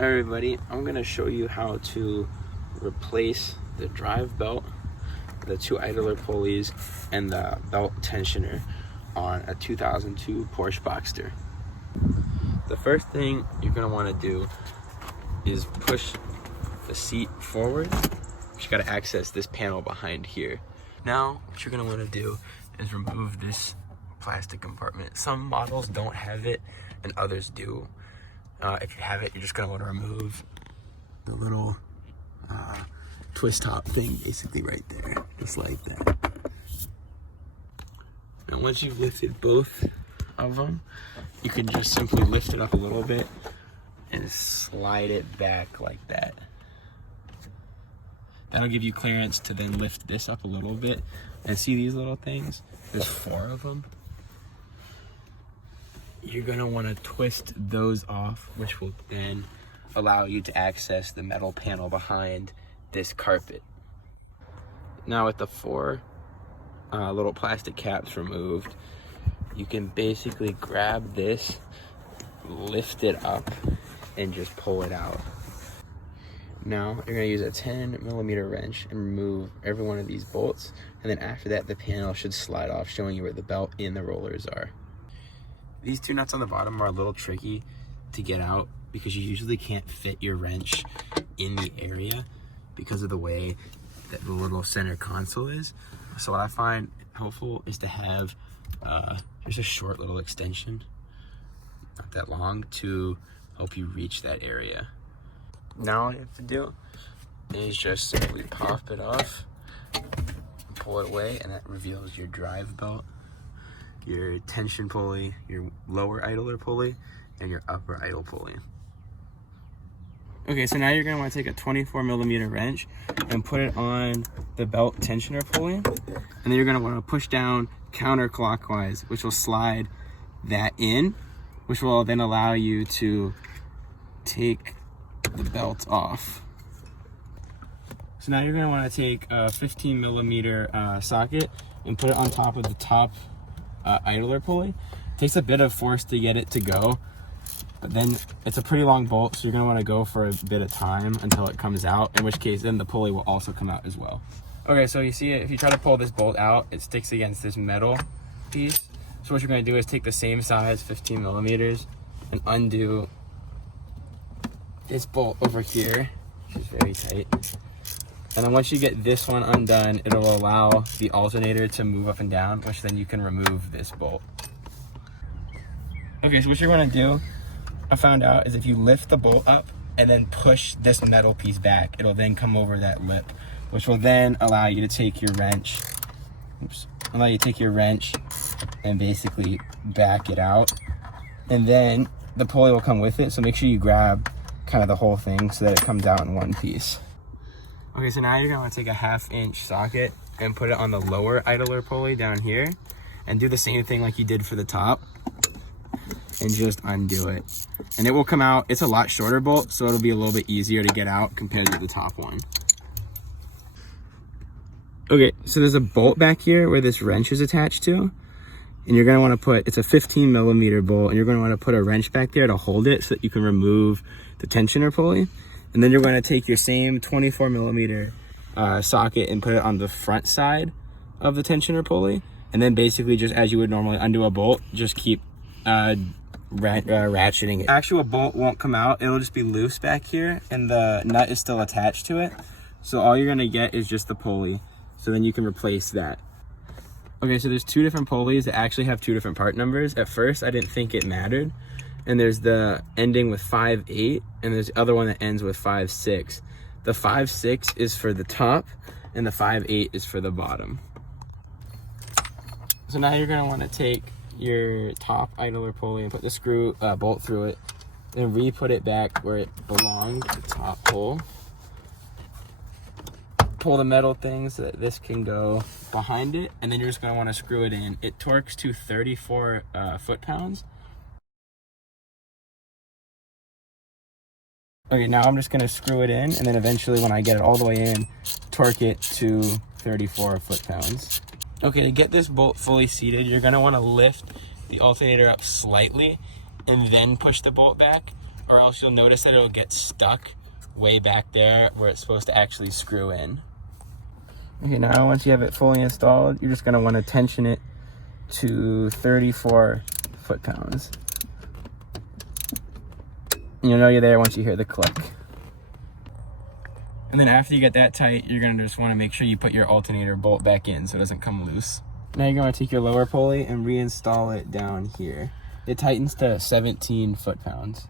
Everybody, I'm going to show you how to replace the drive belt, the two idler pulleys, and the belt tensioner on a 2002 Porsche Boxster. The first thing you're going to want to do is push the seat forward. You got to access this panel behind here. Now what you're going to want to do is remove this plastic compartment. Some models don't have it and others do. If you have it, you're just going to want to remove the little twist top thing basically right there, just like that. Now once you've lifted both of them, you can just simply lift it up a little bit and slide it back like that. That'll give you clearance to then lift this up a little bit. And see these little things? There's 4 of them. You're gonna wanna twist those off, which will then allow you to access the metal panel behind this carpet. Now with the 4 little plastic caps removed, you can basically grab this, lift it up, and just pull it out. Now you're gonna use a 10mm wrench and remove every one of these bolts, and then after that the panel should slide off, showing you where the belt and the rollers are. These 2 nuts on the bottom are a little tricky to get out because you usually can't fit your wrench in the area because of the way that the little center console is. So what I find helpful is to have just a short little extension, not that long, to help you reach that area. Now all you have to do is just simply pop it off, pull it away, and that reveals your drive belt, your tension pulley, your lower idler pulley, and your upper idle pulley. Okay, so now you're gonna wanna take a 24mm wrench and put it on the belt tensioner pulley, and then you're gonna wanna push down counterclockwise, which will slide that in, which will then allow you to take the belt off. So now you're gonna wanna take a 15mm socket and put it on top of the top idler pulley. It takes a bit of force to get it to go, but then it's a pretty long bolt, so you're gonna wanna go for a bit of time until it comes out, in which case then the pulley will also come out as well. Okay, so you see if you try to pull this bolt out, it sticks against this metal piece. So what you're gonna do is take the same size, 15mm, and undo this bolt over here, which is very tight. And then once you get this one undone, it'll allow the alternator to move up and down, which then you can remove this bolt. Okay, so what you're gonna do, I found out, is if you lift the bolt up and then push this metal piece back, it'll then come over that lip, which will then allow you to take your wrench, and basically back it out. And then the pulley will come with it, so make sure you grab kind of the whole thing so that it comes out in one piece. Okay, so now you're gonna wanna take a 1/2-inch socket and put it on the lower idler pulley down here, and do the same thing like you did for the top, and just undo it. And it will come out. It's a lot shorter bolt, so it'll be a little bit easier to get out compared to the top one. Okay, so there's a bolt back here where this wrench is attached to, and you're gonna wanna put, it's a 15mm bolt, and you're gonna wanna put a wrench back there to hold it so that you can remove the tensioner pulley. And then you're going to take your same 24mm socket and put it on the front side of the tensioner pulley. And then basically just as you would normally undo a bolt, just keep ratcheting it. The actual bolt won't come out. It'll just be loose back here and the nut is still attached to it. So all you're going to get is just the pulley. So then you can replace that. Okay, so there's 2 different pulleys that actually have 2 different part numbers. At first, I didn't think it mattered. And there's the ending with 5.8, and there's the other one that ends with 5.6. The 5.6 is for the top, and the 5.8 is for the bottom. So now you're gonna wanna take your top idler pulley and put the screw bolt through it, and re-put it back where it belongs, the top hole. Pull the metal thing so that this can go behind it, and then you're just gonna wanna screw it in. It torques to 34 foot-pounds. Okay, now I'm just gonna screw it in, and then eventually when I get it all the way in, torque it to 34 foot-pounds. Okay, to get this bolt fully seated, you're gonna wanna lift the alternator up slightly and then push the bolt back. or else you'll notice that it'll get stuck way back there where it's supposed to actually screw in. Okay, now once you have it fully installed, you're just gonna wanna tension it to 34 foot-pounds. And you'll know you're there once you hear the click. And then after you get that tight, you're gonna just wanna make sure you put your alternator bolt back in so it doesn't come loose. Now you're gonna take your lower pulley and reinstall it down here. It tightens to 17 foot-pounds.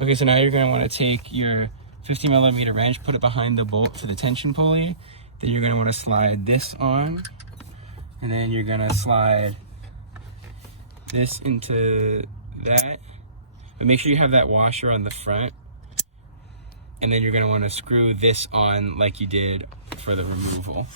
Okay, so now you're gonna wanna take your 50mm wrench, put it behind the bolt for the tension pulley. Then you're gonna wanna slide this on, and then you're gonna slide this into that. But make sure you have that washer on the front. And then you're gonna wanna screw this on like you did for the removal.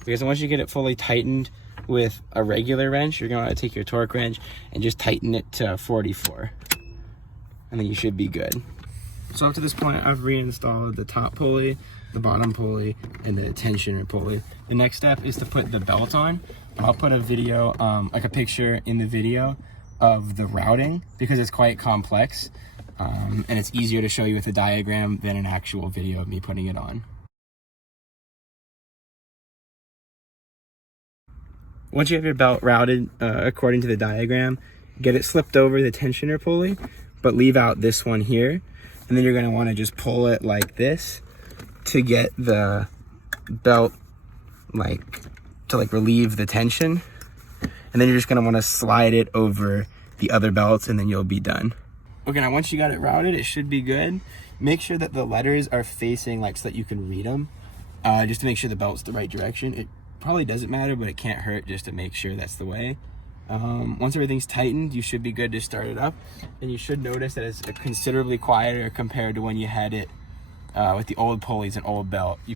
Because once you get it fully tightened with a regular wrench, you're gonna wanna take your torque wrench and just tighten it to 44. And then you should be good. So up to this point, I've reinstalled the top pulley, the bottom pulley, and the tensioner pulley. The next step is to put the belt on. I'll put a video, like a picture in the video of the routing because it's quite complex. And it's easier to show you with a diagram than an actual video of me putting it on. Once you have your belt routed according to the diagram, get it slipped over the tensioner pulley, but leave out this one here. And then you're gonna wanna just pull it like this to get the belt to relieve the tension. And then you're just gonna wanna slide it over the other belts and then you'll be done. Okay, now once you got it routed, it should be good. Make sure that the letters are facing so that you can read them, just to make sure the belt's the right direction. It probably doesn't matter, but it can't hurt just to make sure that's the way. Once everything's tightened, you should be good to start it up. And you should notice that it's considerably quieter compared to when you had it with the old pulleys and old belt.